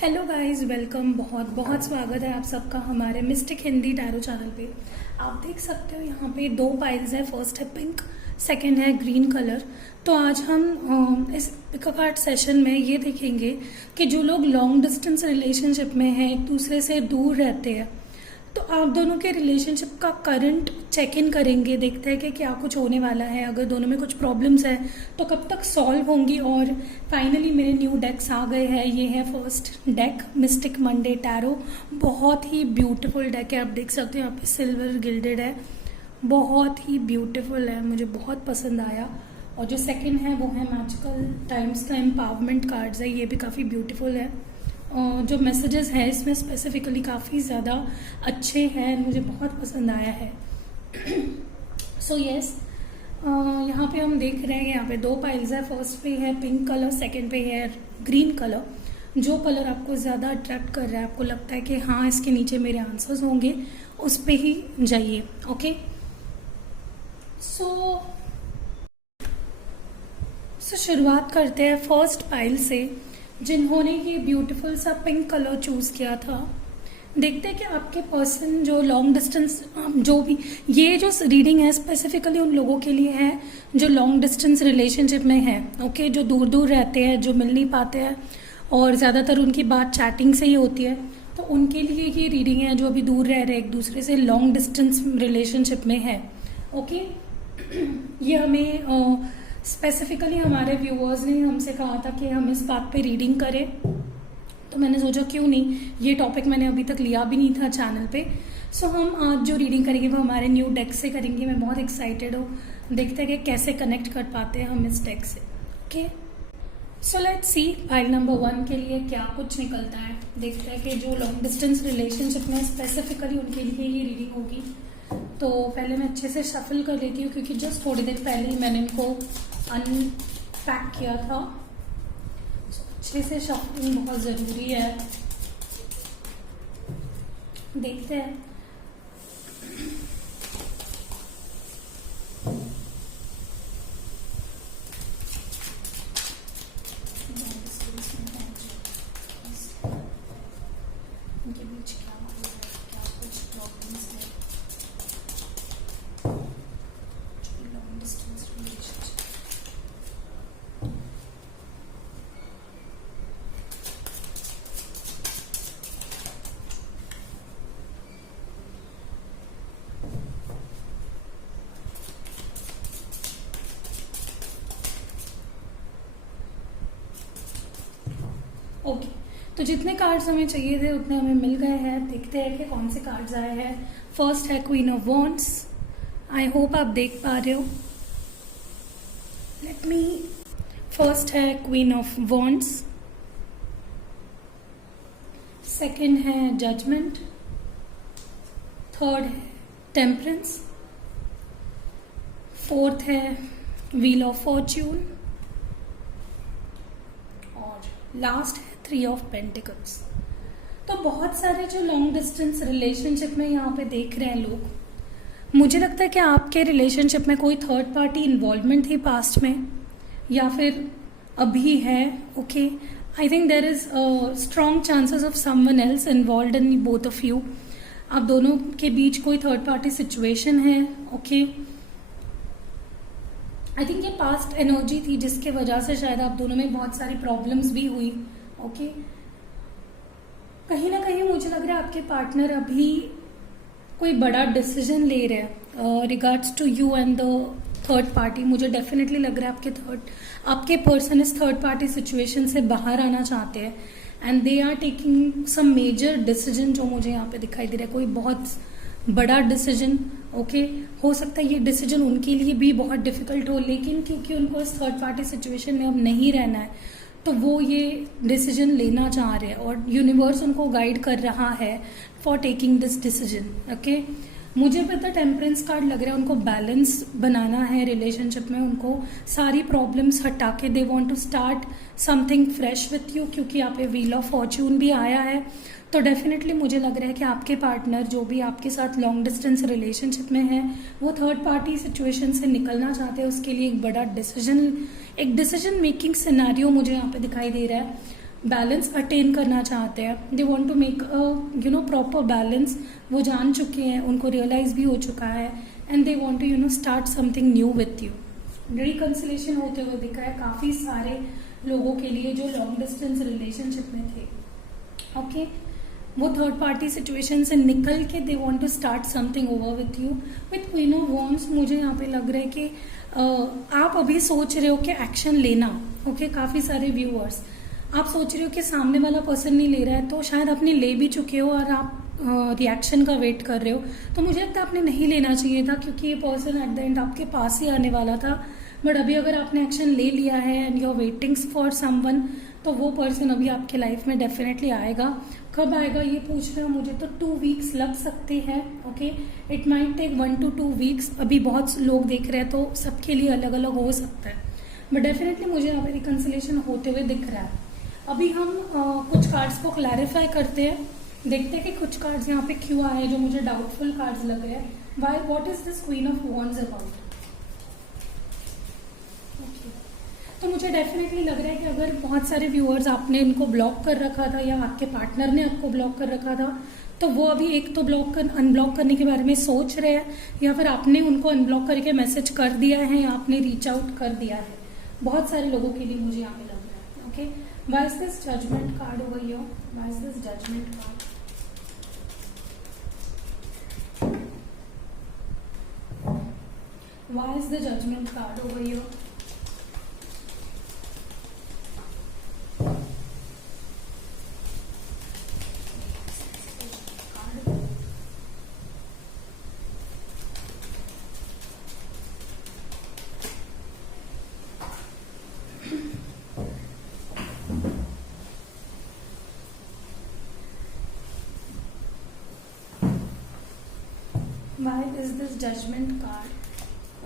Hello guys, welcome. बहुत बहुत स्वागत है आप सबका हमारे मिस्टिक हिंदी टैरो चैनल पे। आप देख सकते हो यहाँ पे दो पाइल्स है। फर्स्ट है पिंक, सेकंड है ग्रीन कलर। तो आज हम इस पिक अ कार्ड सेशन में ये देखेंगे कि जो लोग लॉन्ग डिस्टेंस रिलेशनशिप में हैं, एक दूसरे से दूर रहते हैं, तो आप दोनों के रिलेशनशिप का करंट चेक इन करेंगे। देखते हैं कि क्या कुछ होने वाला है। अगर दोनों में कुछ प्रॉब्लम्स है तो कब तक सॉल्व होंगी। और फाइनली मेरे न्यू डेक्स आ गए हैं। ये है first deck, mistake Monday tarot. बहुत ही ब्यूटीफुल डेक है। आप देख सकते हो यहाँ पे सिल्वर गिल्डेड है, बहुत ही ब्यूटीफुल है, मुझे बहुत पसंद आया। और जो सेकंड है वो है मैजिकल टाइम्स का एम्पावरमेंट कार्ड्स है। ये भी काफ़ी ब्यूटीफुल है। जो मैसेजेस हैं इसमें स्पेसिफिकली काफ़ी ज़्यादा अच्छे हैं, मुझे बहुत पसंद आया है। सो यस, यहाँ पे हम देख रहे हैं यहाँ पे दो पाइल्स है। फर्स्ट पे है पिंक कलर, सेकंड पे है ग्रीन कलर। जो कलर आपको ज़्यादा अट्रैक्ट कर रहा है, आपको लगता है कि हाँ इसके नीचे मेरे आंसर्स होंगे, उस पे ही जाइए। ओके, सो शुरुआत करते हैं फर्स्ट पाइल से, जिन्होंने ये ब्यूटीफुल सा पिंक कलर चूज़ किया था। देखते हैं कि आपके पर्सन जो लॉन्ग डिस्टेंस, जो भी ये जो रीडिंग है स्पेसिफिकली उन लोगों के लिए है जो लॉन्ग डिस्टेंस रिलेशनशिप में है। ओके, जो दूर दूर रहते हैं, जो मिल नहीं पाते हैं और ज़्यादातर उनकी बात चैटिंग से ही होती है, तो उनके लिए ये रीडिंग है। जो अभी दूर रह रहे हैं एक दूसरे से, लॉन्ग डिस्टेंस रिलेशनशिप में है। ओके, ये हमें स्पेसिफिकली हमारे व्यूअर्स ने हमसे कहा था कि हम इस बात पे रीडिंग करें, तो मैंने सोचा क्यों नहीं। ये टॉपिक मैंने अभी तक लिया भी नहीं था चैनल पे। सो हम आज जो रीडिंग करेंगे वो हमारे न्यू डेक से करेंगे। मैं बहुत एक्साइटेड हूँ, देखते हैं कि कैसे कनेक्ट कर पाते हैं हम इस डेक से। Okay, so let's see pile number 1 के लिए क्या कुछ निकलता है। देखते हैं कि जो लॉन्ग डिस्टेंस रिलेशनशिप में स्पेसिफिकली उनके लिए ये रीडिंग होगी। तो पहले मैं अच्छे से शफल कर लेती हूँ, क्योंकि जस्ट थोड़ी देर पहले ही मैंने इनको अनपैक किया था। अच्छे से शफलिंग बहुत ज़रूरी है। देखते हैं। इनके बीच क्या हो रहा है, क्या कुछ प्रॉब्लम्स है। Long distance relationship, okay. तो जितने कार्ड्स हमें चाहिए थे उतने हमें मिल गए हैं। देखते हैं कि कौन से कार्ड्स आए हैं। फर्स्ट है queen of wands. I hope आप देख पा रहे हो। लेट मी, फर्स्ट है क्वीन ऑफ वॉन्ड्स, सेकंड है जजमेंट, थर्ड है टेम्परेंस, फोर्थ है व्हील ऑफ फॉर्च्यून और लास्ट है 3 ऑफ पेंटिकल्स। तो बहुत सारे जो लॉन्ग डिस्टेंस रिलेशनशिप में यहाँ पे देख रहे हैं लोग, मुझे लगता है कि आपके रिलेशनशिप में कोई थर्ड पार्टी इन्वॉल्वमेंट थी पास्ट में, या फिर अभी है। Okay, I think there is strong chances of someone else involve in both of you. आप दोनों के बीच कोई थर्ड पार्टी सिचुएशन है। ओके, आई थिंक ये पास्ट एनर्जी थी जिसके वजह से शायद आप दोनों में बहुत सारी प्रॉब्लम्स भी हुई। ओके, कहीं ना कहीं मुझे लग रहा है आपके पार्टनर अभी कोई बड़ा डिसीजन ले रहे हैं regards to you and the third party. मुझे डेफिनेटली लग रहा है आपके पर्सन इस थर्ड पार्टी सिचुएशन से बाहर आना चाहते हैं and they are taking some major decision, जो मुझे यहाँ पे दिखाई दे रहा है। कोई बहुत बड़ा डिसीजन। ओके, हो सकता है ये डिसीजन उनके लिए भी बहुत डिफिकल्ट हो, लेकिन क्योंकि उनको इस थर्ड पार्टी सिचुएशन में अब नहीं रहना है, तो वो ये डिसीजन लेना चाह रहे हैं और यूनिवर्स उनको गाइड कर रहा है for taking this decision. Okay, मुझे पता टेम्परेंस कार्ड लग रहा है उनको बैलेंस बनाना है रिलेशनशिप में। उनको सारी प्रॉब्लम्स हटा के they want to start something fresh with you, क्योंकि यहाँ पे व्हील ऑफ फॉर्च्यून भी आया है। तो डेफिनेटली मुझे लग रहा है कि आपके पार्टनर जो भी आपके साथ लॉन्ग डिस्टेंस रिलेशनशिप में है, वो थर्ड पार्टी सिचुएशन से निकलना चाहते हैं। उसके लिए एक बड़ा डिसीजन, एक डिसीजन मेकिंग सिनेरियो मुझे यहाँ पे दिखाई दे रहा है। बैलेंस अटेन करना चाहते हैं, they want to make proper balance. वो जान चुके हैं, उनको रियलाइज भी हो चुका है, and they want to start something new with you. Reconciliation होते हुए दिखा है काफ़ी सारे लोगों के लिए जो लॉन्ग डिस्टेंस रिलेशनशिप में थे। ओके, वो थर्ड पार्टी सिचुएशन से निकल के they want to start something over with you. With queen of wands मुझे यहाँ पे लग रहा है कि आप अभी सोच रहे हो कि एक्शन लेना। ओके, काफ़ी सारे व्यूअर्स आप सोच रहे हो कि सामने वाला पर्सन नहीं ले रहा है, तो शायद अपने ले भी चुके हो और आप रिएक्शन का वेट कर रहे हो। तो मुझे लगता है आपने नहीं लेना चाहिए था, क्योंकि ये पर्सन एट द एंड आपके पास ही आने वाला था। बट अभी अगर आपने एक्शन ले लिया है and you are waiting for someone, तो वो पर्सन अभी आपके लाइफ में डेफिनेटली आएगा। कब आएगा ये पूछ रहे हो मुझे, तो 2 वीक्स लग सकते हैं। Okay, it might take 1 to 2 weeks. अभी बहुत लोग देख रहे हैं तो सबके लिए अलग अलग हो सकता है, बट डेफिनेटली मुझे यहाँ पे रिकंसिलेशन होते हुए दिख रहा है। अभी हम कुछ कार्ड्स को क्लैरिफाई करते हैं, देखते हैं कि कुछ कार्ड्स यहाँ पे क्यों आए जो मुझे डाउटफुल कार्ड्स लग रहे हैं। Why, what is this queen of wands about? तो मुझे डेफिनेटली लग रहा है कि अगर बहुत सारे व्यूअर्स आपने इनको ब्लॉक कर रखा था या आपके पार्टनर ने आपको ब्लॉक कर रखा था, तो वो अभी एक तो अनब्लॉक करने के बारे में सोच रहे हैं, या फिर आपने उनको अनब्लॉक करके मैसेज कर दिया है या आपने रीच आउट कर दिया है। बहुत सारे लोगों के लिए मुझे यहाँ पे लग रहा है। Okay, why is this judgment card over here? Why is this judgment card? Why is the judgment card over here? Why is this judgment card?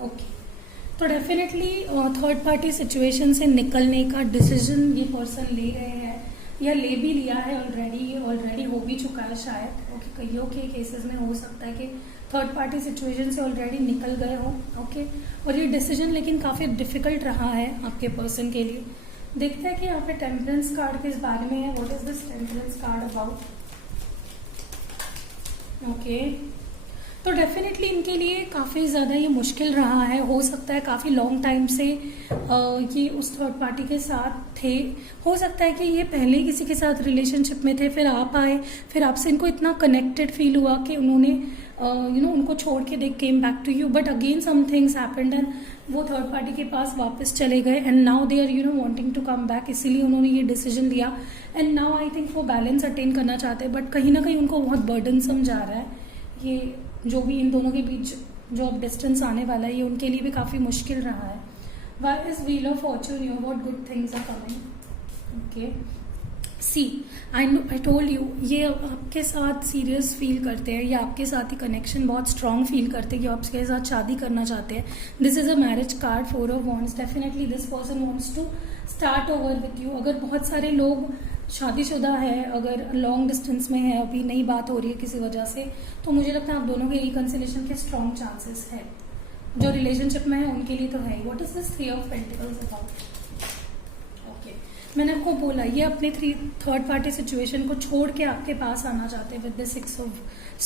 Okay, तो डेफिनेटली थर्ड पार्टी सिचुएशन से निकलने का डिसीजन ये person ले रहे हैं, या ले भी लिया है ऑलरेडी हो भी चुका है शायद। ओके, कईयों के केसेस में हो सकता है कि थर्ड पार्टी सिचुएशन से ऑलरेडी निकल गए हो। ओके, और ये डिसीजन लेकिन काफ़ी डिफिकल्ट रहा है आपके पर्सन के लिए। देखते हैं कि यहाँ पे टेम्परेंस कार्ड किस बारे में है। What is this temperance card about? Okay, तो डेफिनेटली इनके लिए काफ़ी ज़्यादा ये मुश्किल रहा है। हो सकता है काफ़ी लॉन्ग टाइम से ये उस थर्ड पार्टी के साथ थे। हो सकता है कि ये पहले किसी के साथ रिलेशनशिप में थे, फिर आप आए, फिर आपसे इनको इतना कनेक्टेड फील हुआ कि उन्होंने उनको छोड़ के they came back to you, but again some things happened and वो थर्ड पार्टी के पास वापस चले गए, and now they are wanting to come back. इसीलिए उन्होंने ये डिसीजन लिया, एंड नाउ आई थिंक वो बैलेंस अटेन करना चाहते हैं, बट कहीं ना कहीं उनको बहुत बर्डन समझा रहा है। ये जो भी इन दोनों के बीच जो अब डिस्टेंस आने वाला है, ये उनके लिए भी काफ़ी मुश्किल रहा है। Why is wheel of fortune here? What good things are coming? Okay, see I told you, ये आपके साथ सीरियस फील करते हैं, या आपके साथ ही कनेक्शन बहुत स्ट्रांग फील करते हैं कि आपके साथ शादी करना चाहते हैं। This is a marriage card, 4 of Wands। Definitely this person wants to start over with you. अगर बहुत सारे लोग शादीशुदा है, अगर लॉन्ग डिस्टेंस में है, अभी नई बात हो रही है किसी वजह से, तो मुझे लगता है आप दोनों के रिकंसिलेशन के स्ट्रॉन्ग चांसेस है। जो रिलेशनशिप में है उनके लिए तो है ही। What is this 3 of Pentacles about? Okay, मैंने आपको बोला ये अपने थर्ड पार्टी सिचुएशन को छोड़ के आपके पास आना चाहते हैं with the 6 of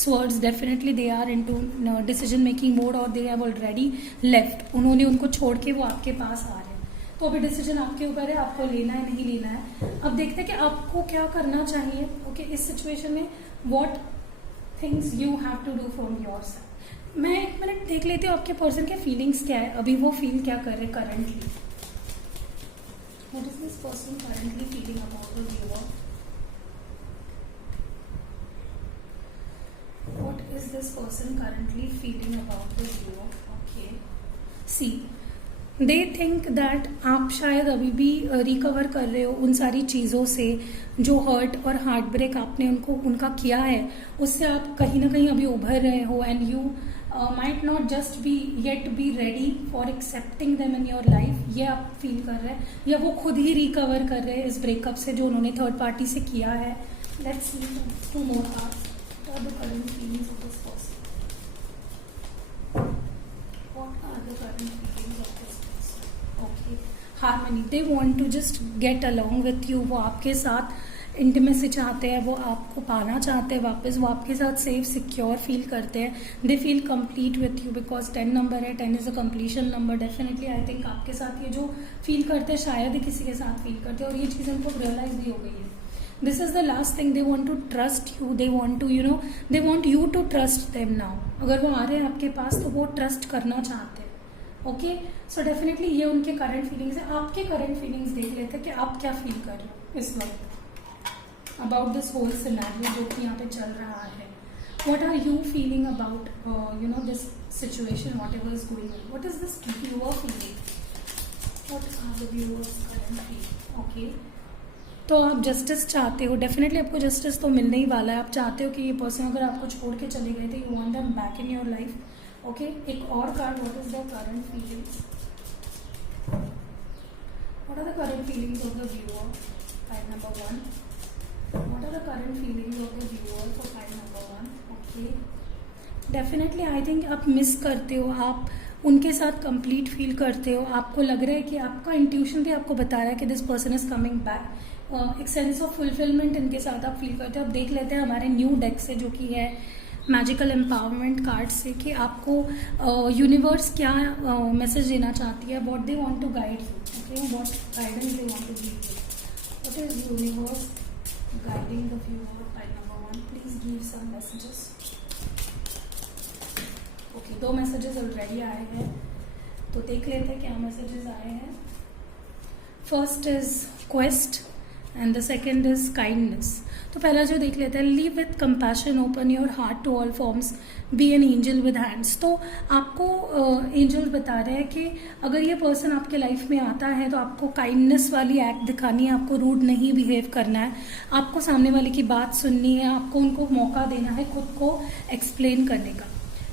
Swords। Definitely they are into decision making mode, और दे हैव ऑलरेडी लेफ्ट। उन्होंने उनको छोड़ के वो आपके पास आ रहे हैं। तो अभी डिसीजन आपके ऊपर है, आपको लेना है नहीं लेना है। अब देखते हैं कि आपको क्या करना चाहिए। ओके, इस सिचुएशन में what things you have to do from your side. मैं 1 मिनट देख लेती हूँ आपके पर्सन के फीलिंग्स क्या है, अभी वो फील क्या कर रहे हैं currently. What is this person currently feeling about the viewer? What is this person currently feeling about the viewer? Okay, see they think that आप शायद अभी भी रिकवर कर रहे हो उन सारी चीज़ों से, जो हर्ट और हार्ट ब्रेक आपने उनका किया है, उससे आप कहीं ना कहीं अभी उभर रहे हो, and you might not just be yet be ready for accepting them in your life. ये आप फील कर रहे हैं, या वो खुद ही रिकवर कर रहे हैं इस ब्रेकअप से जो उन्होंने थर्ड पार्टी से किया है। Let's see 2 more cards. What are the current feelings of this person? What are the current feelings of this person? Okay. Harmony, they want to just get along with you, वो आपके साथ intimacy चाहते हैं, वो आपको पाना चाहते हैं वापस, वो आपके साथ सेफ सिक्योर फील करते हैं, they feel complete with you because 10 number है, 10 is a completion number. Definitely I think आपके साथ ये जो फील करते हैं शायद ही किसी के साथ फील करते हैं, और ये चीज़ उनको रियलाइज भी हो गई है। This is the last thing, they want to trust you, they want to they want you to trust them now. अगर वो आ रहे हैं आपके पास तो वो ट्रस्ट करना चाहते हैं। ओके, सो डेफिनेटली ये उनके करंट फीलिंग्स है। आपके करंट फीलिंग्स देख लेते हैं कि आप क्या फील कर रहे हो इस वक्त अबाउट दिस होल सिनेरियो जो कि यहाँ पे चल रहा है। What are you feeling about this situation, whatever is going on? What is this viewer feeling? What are the viewers currently? Okay. तो आप जस्टिस चाहते हो, डेफिनेटली आपको जस्टिस तो मिलने ही वाला है। आप चाहते हो कि ये पर्सन अगर आपको छोड़ के चले गए थे, you want them back in your life. Okay, एक और card, what is the current feelings, what are the current feelings of the viewer, card number 1। What are the current feelings of the viewer for file number 1? Okay. Definitely, I think आप miss करते हो, आप उनके साथ complete feel करते हो। आपको लग रहा है कि आपका इंट्यूशन भी आपको बता रहा है कि this person is coming back. एक सेंस ऑफ फुलफिलमेंट इनके साथ आप फील करते हो। अब देख लेते हैं हमारे न्यू डेक से जो कि है मैजिकल एम्पावरमेंट कार्ड से, कि आपको यूनिवर्स क्या मैसेज देना चाहती है, what they want to guide you. Okay, what guidance they want to give you, what is universe guiding the viewer, file number 1, please give some messages. Okay, 2 messages already आए हैं, तो देख लेते हैं क्या messages आए हैं। First is quest and the second is kindness। तो पहला जो देख लेते हैं, live with compassion, open your heart to all forms, be an angel with hands. तो आपको एंजल बता रहे हैं कि अगर ये पर्सन आपके लाइफ में आता है तो आपको काइंडनेस वाली एक्ट दिखानी है, आपको रूड नहीं बिहेव करना है, आपको सामने वाले की बात सुननी है, आपको उनको मौका देना है खुद को एक्सप्लेन करने का।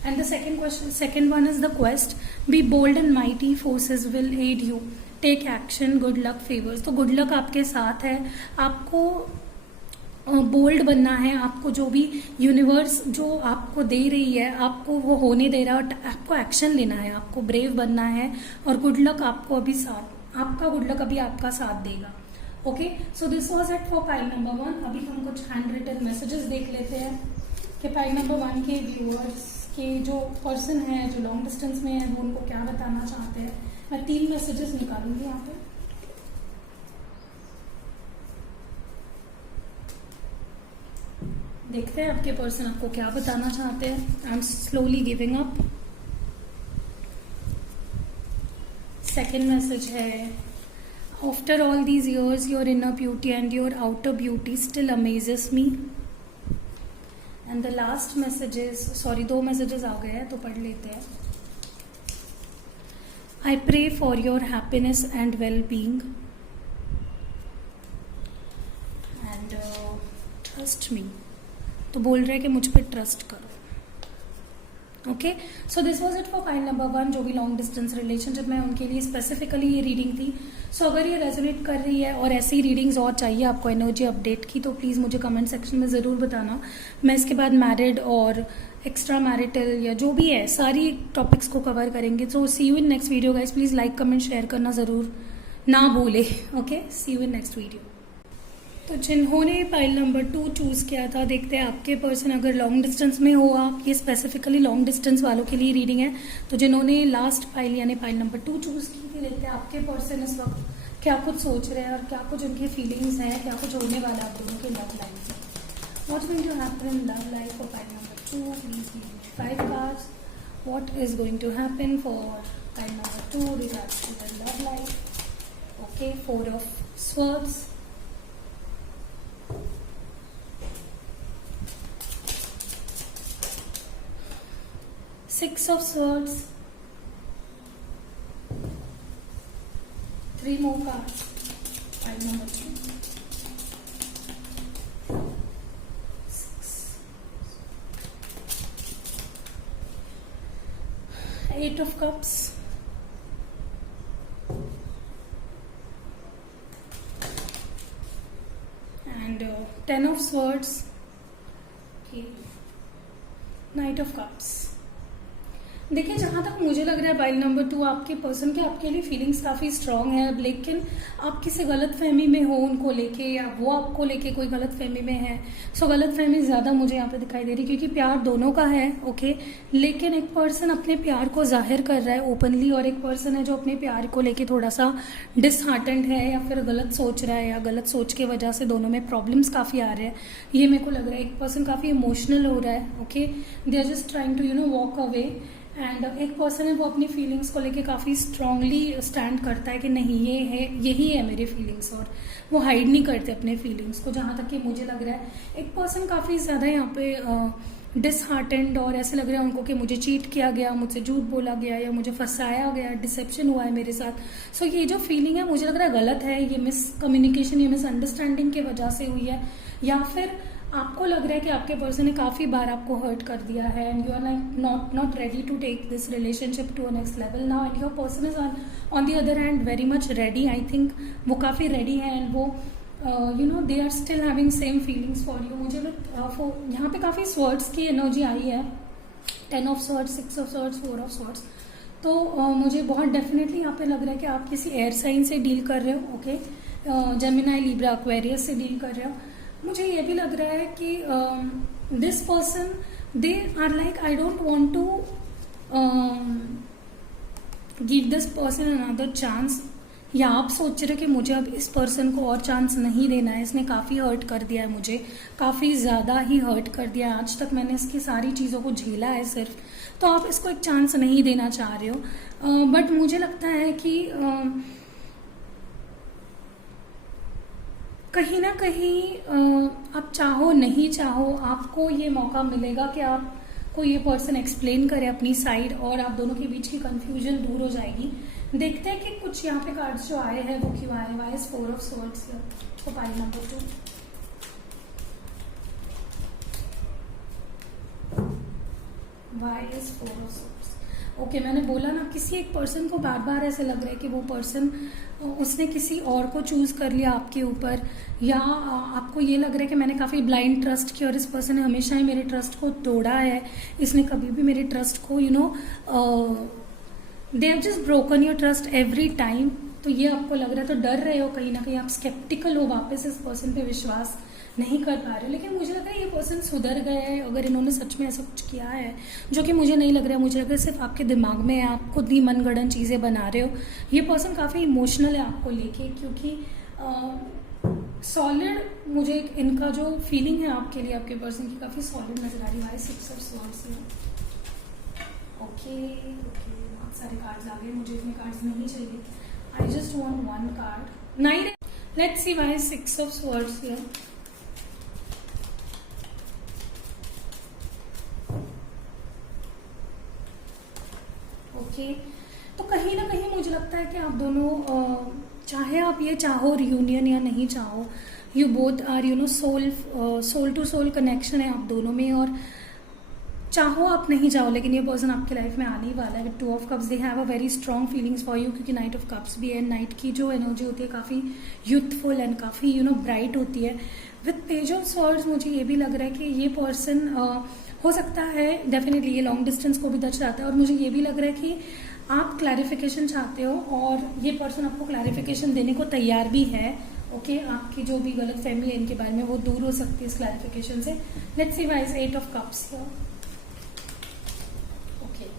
And the second one is the quest, be bold and mighty, forces will aid you, take action, good luck favours. तो गुड लक आपके साथ है, आपको बोल्ड बनना है, आपको जो भी यूनिवर्स जो आपको दे रही है आपको वो होने दे रहा है, और आपको एक्शन लेना है, आपको ब्रेव बनना है, और गुड लक आपको अभी साथ, आपका गुड लक अभी आपका साथ देगा। Okay, so this was it for pile number 1। अभी हम कुछ हैंड रिटन मैसेजेस देख लेते हैं कि पाइल नंबर 1 के व्यूअर्स के जो पर्सन है जो लॉन्ग डिस्टेंस में है वो उनको क्या बताना चाहते हैं। मैं 3 मैसेजेस निकालूंगी यहाँ पे। देखते हैं आपके पर्सन आपको क्या बताना चाहते हैं। I am slowly giving up. Second message है, after all these years your inner beauty and your outer beauty still amazes me. And the last messages, sorry 2 messages आ गए हैं तो पढ़ लेते हैं। I pray for your happiness and well being and trust me. तो बोल रहे हैं कि मुझ पर ट्रस्ट करो। Okay, so this was it for file number 1। जो भी लॉन्ग डिस्टेंस रिलेशनशिप में उनके लिए स्पेसिफिकली ये रीडिंग थी। सो अगर ये रेजोनेट कर रही है और ऐसी रीडिंग्स और चाहिए आपको एनर्जी अपडेट की, तो प्लीज़ मुझे कमेंट सेक्शन में ज़रूर बताना। मैं इसके बाद मैरिड और एक्स्ट्रा मैरिटल या जो भी है सारी टॉपिक्स को कवर करेंगे। So see you in next video guys. Please like comment share करना ज़रूर ना भूले। Okay, see you in next video. तो जिन्होंने पाइल नंबर 2 चूज़ किया था, देखते हैं आपके पर्सन अगर लॉन्ग डिस्टेंस में हो आप, ये स्पेसिफिकली लॉन्ग डिस्टेंस वालों के लिए रीडिंग है। तो जिन्होंने लास्ट फाइल यानी पाइल नंबर 2 चूज़ की थी, देखते हैं आपके पर्सन इस वक्त क्या कुछ सोच रहे हैं और क्या कुछ उनकी फीलिंग्स हैं, क्या कुछ होने वाला है आप दोनों के लव लाइफ में। What's going to happen in love life for pile number 2, please give me 5 cards. What is going to happen for pile number 2 regards to the love life? Okay, 4 of Swords. Six of Swords. 3 more cards. Pile number 2. 6. 8 of Cups. And 10 of Swords. Okay. Knight of Cups. देखिए, जहाँ तक मुझे लग रहा है pile number 2 आपके person के आपके लिए फीलिंग्स काफ़ी स्ट्रांग है, लेकिन आप किसी गलत फहमी में हो उनको लेके, या वो आपको लेके कोई गलत फहमी में है। सो गलत फहमी ज़्यादा मुझे यहाँ पे दिखाई दे रही, क्योंकि प्यार दोनों का है, ओके। लेकिन एक पर्सन अपने प्यार को जाहिर कर रहा है ओपनली, और एक पर्सन है जो अपने प्यार को लेके थोड़ा सा डिसहार्टेंड है, या फिर गलत सोच रहा है, या गलत सोच के वजह से दोनों में प्रॉब्लम्स काफ़ी आ रहे हैं। ये मेरे को लग रहा है एक पर्सन काफ़ी इमोशनल हो रहा है, okay. They are just trying to walk away. And एक पर्सन है वो अपनी फीलिंग्स को लेके काफ़ी स्ट्रांगली स्टैंड करता है कि नहीं, ये है, यही है मेरे फीलिंग्स, और वो हाइड नहीं करते अपने फीलिंग्स को, जहाँ तक कि मुझे लग रहा है। एक पर्सन काफ़ी ज़्यादा यहाँ पे डिसहार्टेंड, और ऐसे लग रहा है उनको कि मुझे चीट किया गया, मुझसे झूठ बोला गया, या मुझे फंसाया गया, डिसेप्शन हुआ है मेरे साथ। सो ये जो फीलिंग है मुझे लग रहा है गलत है, ये मिसकम्युनिकेशन, ये मिसअंडरस्टैंडिंग की वजह से हुई है, या फिर आपको लग रहा है कि आपके पर्सन ने काफ़ी बार आपको हर्ट कर दिया है, and you are like not ready to take this relationship to a next level now, and your person is on the other hand very much ready. I think वो काफ़ी रेडी है, and वो they are still having same feelings for you. मुझे यहाँ पे काफ़ी swords की energy आई है, 10 of swords, 6 of swords, 4 of swords. तो मुझे बहुत डेफिनेटली यहाँ पे लग रहा है कि आप किसी एयर साइन से डील कर रहे हो, ओके। जेमिनाई, लिब्रा, एक्वेरियस से डील कर रहे हो। मुझे ये भी लग रहा है कि this person, they are like, I don't want to give this person another chance, या आप सोच रहे हो कि मुझे अब इस पर्सन को और चांस नहीं देना है, इसने काफ़ी हर्ट कर दिया है मुझे, काफ़ी ज़्यादा ही हर्ट कर दिया है, आज तक मैंने इसकी सारी चीज़ों को झेला है सिर्फ, तो आप इसको एक चांस नहीं देना चाह रहे हो। बट मुझे लगता है कि कहीं ना कहीं आप चाहो नहीं चाहो, आपको ये मौका मिलेगा कि आपको ये पर्सन एक्सप्लेन करे अपनी साइड, और आप दोनों के बीच की कंफ्यूजन दूर हो जाएगी। देखते हैं कि कुछ यहाँ पे कार्ड्स जो आए हैं वो क्यों आए। Why is 4 of swords to pile number 2। Why is 4 of swords. Okay, मैंने बोला ना, किसी एक पर्सन को बार बार ऐसे लग रहा है कि वो पर्सन, उसने किसी और को चूज कर लिया आपके ऊपर, या आपको ये लग रहा है कि मैंने काफ़ी ब्लाइंड ट्रस्ट किया और इस पर्सन ने हमेशा ही मेरे ट्रस्ट को तोड़ा है, इसने कभी भी मेरे ट्रस्ट को they have just broken your trust every time. तो ये आपको लग रहा है, तो डर रहे हो कहीं ना कहीं, आप स्केप्टिकल हो, वापस इस पर्सन पे विश्वास नहीं कर पा रहे हो। लेकिन मुझे लग रहा है ये पर्सन सुधर गया है, अगर इन्होंने सच में ऐसा कुछ किया है, जो कि मुझे नहीं लग रहा है। मुझे लग रहा है सिर्फ आपके दिमाग में है, आप खुद ही मनगढ़ंत चीज़ें बना रहे हो। ये पर्सन काफ़ी इमोशनल है आपको लेके, क्योंकि सॉलिड मुझे इनका जो फीलिंग है आपके लिए, आपके पर्सन की काफ़ी सॉलिड नजर आ रही है। 6 ऑफ स्वर्ड्स है। ओके, बहुत सारे कार्ड्स आ गए, मुझे इतने कार्ड्स नहीं चाहिए। I just want 1 card. 9, let's see why 6 of swords है। ओके, तो कहीं ना कहीं मुझे लगता है कि आप दोनों, चाहे आप ये चाहो रियूनियन या नहीं चाहो, you both are soul to soul connection है आप दोनों में, और चाहो आप नहीं चाहो, लेकिन ये पर्सन आपकी लाइफ में आने ही वाला है। With 2 of cups, they have a very strong feelings for you, क्योंकि नाइट ऑफ कप्स भी है। नाइट की जो एनर्जी होती है काफ़ी यूथफुल एंड काफ़ी ब्राइट होती है। विद पेज ऑफ स्वॉर्ड्स मुझे ये भी लग रहा है कि ये पर्सन हो सकता है, डेफिनेटली ये लॉन्ग डिस्टेंस को भी दर्शाता है, और मुझे ये भी लग रहा है कि आप क्लैरिफिकेशन चाहते हो, और ये पर्सन आपको क्लैरिफिकेशन देने को तैयार भी है। ओके, आपकी जो भी गलत फहमी है इनके बारे में वो दूर हो सकती है इस क्लैरिफिकेशन से। Let's see why is 8 of cups here. Okay,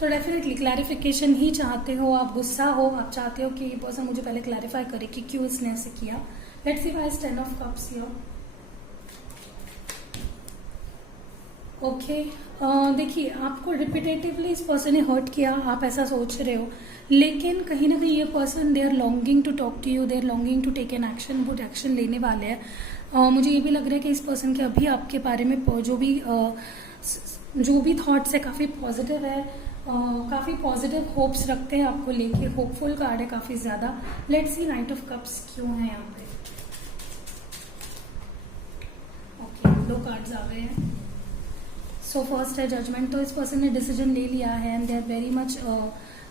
तो डेफिनेटली क्लैरिफिकेशन ही चाहते हो, आप गुस्सा हो, आप चाहते हो कि ये पर्सन मुझे पहले क्लैरिफाई करे कि क्यों इसने ऐसे किया। Let's see why is 10 of cups here. Okay, देखिए, आपको रिपीटेटिवली इस पर्सन ने हर्ट किया, आप ऐसा सोच रहे हो, लेकिन कहीं ना कहीं ये person, they are longing to talk to you, they are longing to take an action, वो एक्शन लेने वाले हैं। मुझे ये भी लग रहा है कि इस पर्सन के अभी आपके बारे में जो भी थॉट्स है काफ़ी पॉजिटिव है, काफ़ी पॉजिटिव होप्स रखते हैं आपको लेके, होपफुल कार्ड है काफ़ी ज़्यादा। Let's see night of cups क्यों है यहाँ पे। ओके, 2 कार्ड्स आ गए हैं। सो फर्स्ट है जजमेंट। तो इस पर्सन ने डिसीजन ले लिया है, and they are very much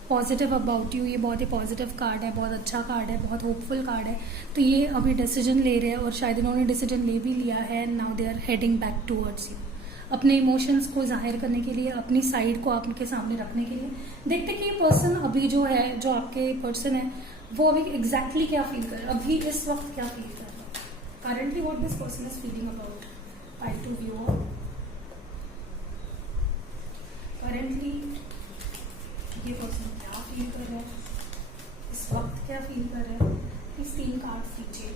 positive about you. ये बहुत ही पॉजिटिव कार्ड है, बहुत अच्छा कार्ड है, बहुत होपफुल कार्ड है। तो ये अभी डिसीजन ले रहे हैं, और शायद इन्होंने डिसीजन ले भी लिया है, now they are heading back towards you. अपने इमोशंस को जाहिर करने के लिए, अपनी साइड को आपके सामने रखने के लिए। देखते कि ये पर्सन अभी जो है, जो आपके पर्सन है, वो अभी एग्जैक्टली क्या फील कर रहा है, अभी इस वक्त क्या फील कर रहा है, currently what this person is feeling about pile two view. Currently ये पर्सन क्या फील कर रहा है, इस वक्त क्या फील कर रहा है, इस 3 कार्ड दीजिए।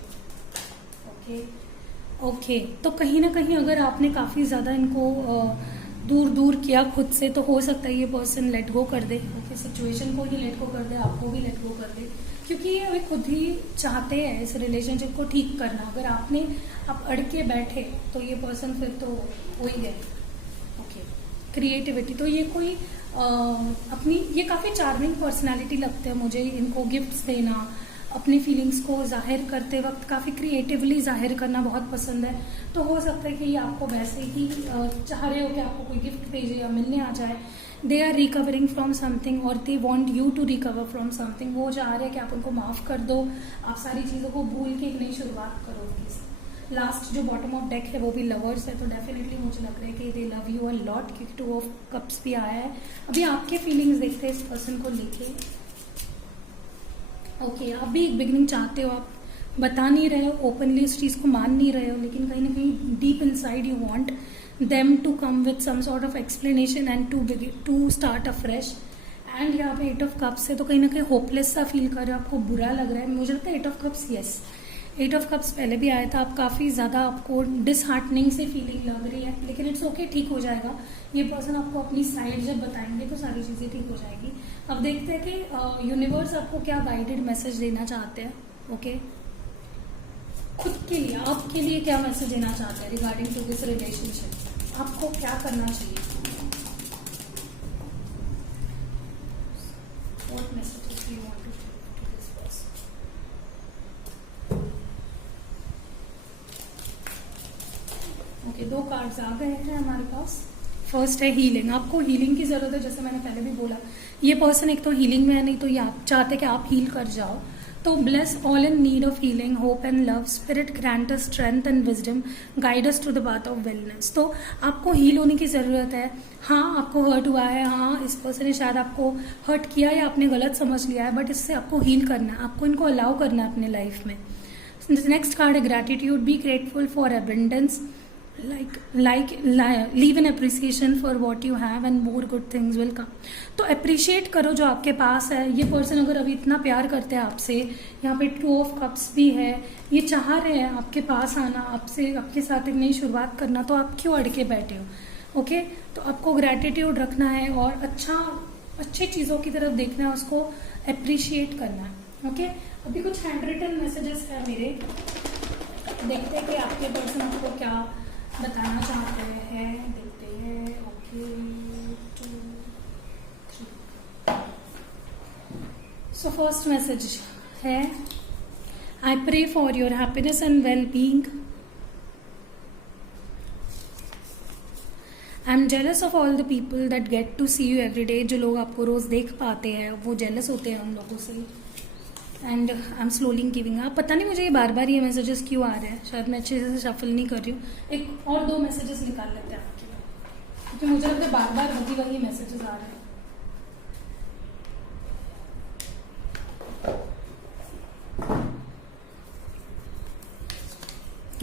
ओके, तो कहीं ना कहीं अगर आपने काफ़ी ज़्यादा इनको दूर दूर किया खुद से, तो हो सकता है ये पर्सन लेट गो कर दे। ओके, सिचुएशन को ही लेट गो कर दे, आपको भी लेट गो कर दे, क्योंकि ये अभी खुद ही चाहते हैं इस रिलेशनशिप को ठीक करना। अगर आप अड़ के बैठे तो ये पर्सन फिर तो हो ही गए। ओके, क्रिएटिविटी, तो ये कोई अपनी, ये काफ़ी चार्मिंग पर्सनालिटी लगते हैं मुझे। इनको गिफ्ट्स देना, अपनी फीलिंग्स को जाहिर करते वक्त काफ़ी क्रिएटिवली जाहिर करना बहुत पसंद है। तो हो सकता है कि ये आपको वैसे ही चाह रहे हो कि आपको कोई गिफ्ट भेजे या मिलने आ जाए। They are recovering from something और they want you to recover from something. वो चाह रहे हैं कि आप उनको माफ़ कर दो, आप सारी चीज़ों को भूल के एक नई शुरुआत करो उनकी। लास्ट जो बॉटम ऑफ डेक है वो भी लवर्स है, तो डेफिनेटली मुझे लग रहा है कि दे लव यू अ लॉट, क्योंकि 2 ऑफ कप्स भी आया है। अभी आपके फीलिंग्स देखते हैं इस पर्सन को लेके। ओके, आप भी एक बिगिनिंग चाहते हो, आप बता नहीं रहे हो ओपनली, उस चीज़ को मान नहीं रहे हो, लेकिन कहीं ना कहीं deep inside you want them to come with some sort of explanation and to start a fresh. And यहाँ पे 8 ऑफ कप्स है, तो कहीं ना कहीं होपलेस सा फील कर रहे हो, आपको बुरा लग रहा है। मुझे लगता है 8 of cups, yes 8 of cups पहले भी आया था। आप काफ़ी ज़्यादा, आपको डिसहार्टनिंग से फीलिंग लग रही है, लेकिन इट्स ओके, ठीक हो जाएगा। ये पर्सन आपको अपनी साइड जब बताएंगे तो सारी चीज़ें ठीक हो जाएगी। अब देखते हैं कि यूनिवर्स आपको क्या गाइडेड मैसेज देना चाहते हैं। ओके, खुद के लिए, आपके लिए क्या मैसेज देना चाहते हैं रिगार्डिंग टू दिस रिलेशनशिप, आपको क्या करना चाहिए। What messages do you want to give to this person? Okay, 2 cards आ गए हैं हमारे पास। फर्स्ट है हीलिंग। आपको हीलिंग की जरूरत है, जैसे मैंने पहले भी बोला। ये पर्सन एक तो हीलिंग में है, नहीं तो ये आप चाहते कि आप हील कर जाओ। तो bless all in need of healing, hope and love, spirit grant us strength and wisdom, guide us to the path of wellness. तो आपको हील होने की ज़रूरत है। हाँ, आपको हर्ट हुआ है, हाँ इस पर्सन ने शायद आपको हर्ट किया या आपने गलत समझ लिया है, बट इससे आपको हील करना है, आपको इनको अलाउ करना है अपने लाइफ में। नेक्स्ट कार्ड है gratitude, be grateful for abundance, leave an appreciation for what you have and more good things will come. तो अप्रिशिएट करो जो आपके पास है। ये पर्सन अगर अभी इतना प्यार करते हैं आपसे, यहाँ पे 2 ऑफ कप्स भी है, ये चाह रहे हैं आपके पास आना, आपसे, आपके साथ एक नई शुरुआत करना, तो आप क्यों अड़के बैठे हो। ओके, तो आपको ग्रैटिट्यूड रखना है और अच्छी चीज़ों की तरफ देखना है, उसको अप्रिशिएट करना है। ओके, अभी कुछ हैंड रिटन मैसेजेस है मेरे, देखते हैं कि आपके पर्सन आपको क्या बताना चाहते हैं, देखते हैं। ओके, 2 3। सो फर्स्ट मैसेज है, I pray for your happiness and well being, I am jealous of all the people that get to see you every day. जो लोग आपको रोज देख पाते हैं वो जेलस होते हैं उन लोगों से। And I am slowly giving up. पता नहीं मुझे ये बार बार ये मैसेजेस क्यों आ रहे हैं, शायद मैं अच्छे से शफल नहीं कर रही हूँ। एक और 2 मैसेजेस निकाल लेते हैं आपके लिए, क्योंकि मुझे लगता है बार बार वही मैसेजेस आ रहे हैं।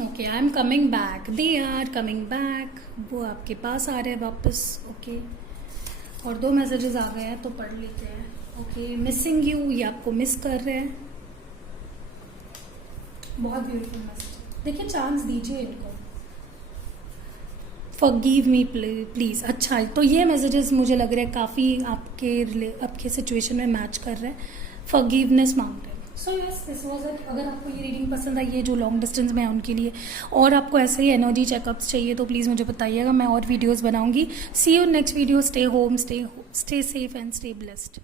Okay, I am coming back, they are coming back, वो आपके पास आ रहे हैं वापस। ओके, और 2 मैसेजेस आ गए हैं, तो पढ़ लेते हैं। ओके, मिसिंग यू, ये आपको मिस कर रहे हैं। बहुत ब्यूटीफुल मैसेज, देखिए चांस दीजिए इनको। Forgive me please. अच्छा, तो ये मैसेजेस मुझे लग रहा है काफ़ी आपके सिचुएशन में मैच कर रहे हैं, फॉरगिवनेस मांग रहे हैं। So yes, this was it. अगर आपको ये रीडिंग पसंद आई है, जो लॉन्ग डिस्टेंस में है उनके लिए, और आपको ऐसे ही एनर्जी चेकअप्स चाहिए, तो प्लीज़ मुझे बताइएगा, मैं और वीडियोज़ बनाऊंगी। See you next video. Stay home, stay safe and stay blessed.